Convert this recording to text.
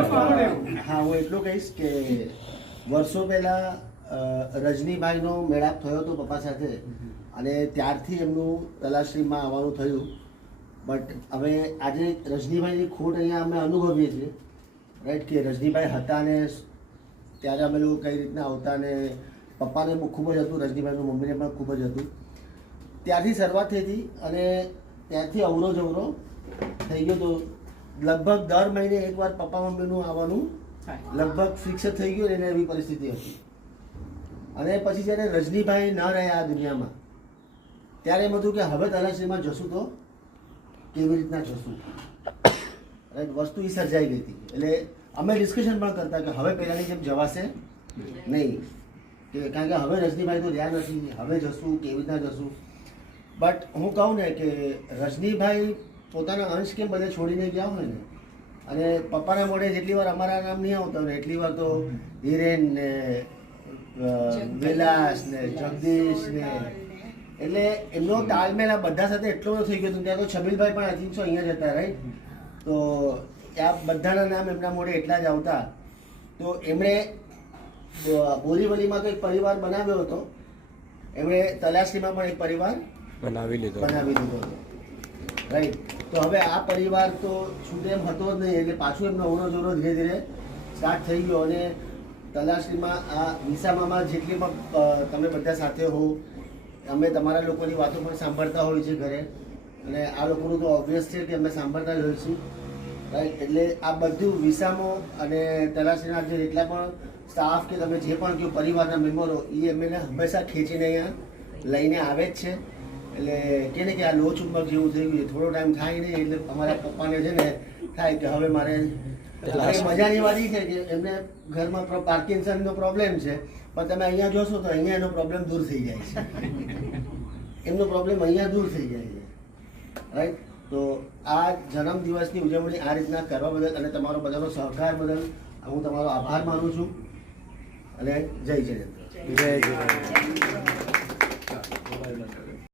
હા, હું એટલું કહીશ કે વર્ષો પહેલાં રજનીભાઈનો મેળાપ થયો હતો પપ્પા સાથે અને ત્યારથી એમનું તલાશ્રીમાં આવવાનું થયું. બટ હવે આજે રજનીભાઈની ખોટ અહીંયા અમે અનુભવીએ છીએ, રાઈટ, કે રજનીભાઈ હતા ને ત્યારે અમે લોકો કઈ રીતના આવતા ને પપ્પાને ખૂબ જ હતું, રજનીભાઈનું મમ્મીને પણ ખૂબ જ હતું. ત્યારથી શરૂઆત થઈ હતી અને ત્યારથી અવરો જવરો થઈ ગયો. તો લગભગ દર મહિને એકવાર પપ્પા મમ્મીનું આવવાનું લગભગ ફિક્સ જ થઈ ગયું. એને એવી પરિસ્થિતિ હતી. અને પછી જ્યારે રજનીભાઈ ન રહ્યા આ દુનિયામાં ત્યારે એમ હતું કે હવે તલાશ્રીમાં જશું તો કેવી રીતના જશું, રાઈટ, વસ્તુ એ સર્જાઈ ગઈ હતી. એટલે અમે ડિસ્કશન પણ કરતા કે હવે પહેલાંની જેમ જવાશે નહીં, કે કારણ કે હવે રજનીભાઈ તો રહ્યા નથી, હવે જશું કેવી રીતના જશું. બટ હું કહું ને કે રજનીભાઈ પોતાના અંશ કેમ બધે છોડીને ગયા હોય ને, અને પપ્પાના મોઢે જેટલી વાર અમારા નામ નહીં આવતા હોય એટલી વાર તો હિરેન ને વિલાસ ને જગદીશ ને, એટલે એમનો તાલમેલ આ બધા સાથે એટલો બધો થઈ ગયો હતો. ત્યાં તો છબીલભાઈ પણ આઈ થિંક સો અહીંયા જ હતા, રાઈટ. તો આ બધાના નામ એમના મોઢે એટલા જ આવતા. તો એમણે બોરીવલીમાં તો એક પરિવાર બનાવ્યો હતો, એમણે તલાશ્રીમાં પણ એક પરિવાર બનાવી લીધો હતો, રાઈટ. તો હવે આ પરિવાર તો છૂટે એમ હતો જ નહીં, એટલે પાછું એમનો અવરો જવરો ધીરે ધીરે સ્ટાર્ટ થઈ ગયો. અને તલાશ્રીમાં આ વિસામામાં જેટલી પણ તમે બધા સાથે હો, અમે તમારા લોકોની વાતો પણ સાંભળતા હોય છે ઘરે, અને આ લોકોનું તો ઓબ્વિયસ છે કે અમે સાંભળતા જ હોઈશું, રાઈટ. એટલે આ બધું વિસામો અને તલાશ્રીના જે જેટલા પણ સ્ટાફ કે તમે જે પણ કહો પરિવારના મેમ્બરો, એ એમને હંમેશા ખેંચીને અહીંયા લઈને આવે જ છે. એટલે કે ને કે આ લો ચુંબક જેવું થઈ ગયું, થોડો ટાઈમ થાય નહીં એટલે અમારા પપ્પાને છે ને થાય કે હવે મારે. મજાની વાત એ છે કે એમને ઘરમાં પાર્કિન્સનનો પ્રોબ્લેમ છે, પણ તમે અહીંયા જોશો તો અહીંયા એનો પ્રોબ્લેમ દૂર થઈ જાય છે, એમનો પ્રોબ્લેમ અહીંયા દૂર થઈ જાય છે, રાઈટ. તો આ જન્મદિવસની ઉજવણી આ રીતના કરવા બદલ અને તમારો બધાનો સહકાર બદલ હું તમારો આભાર માનું છું. અને જય જિનેન્દ્ર. જય જિનેન્દ્ર.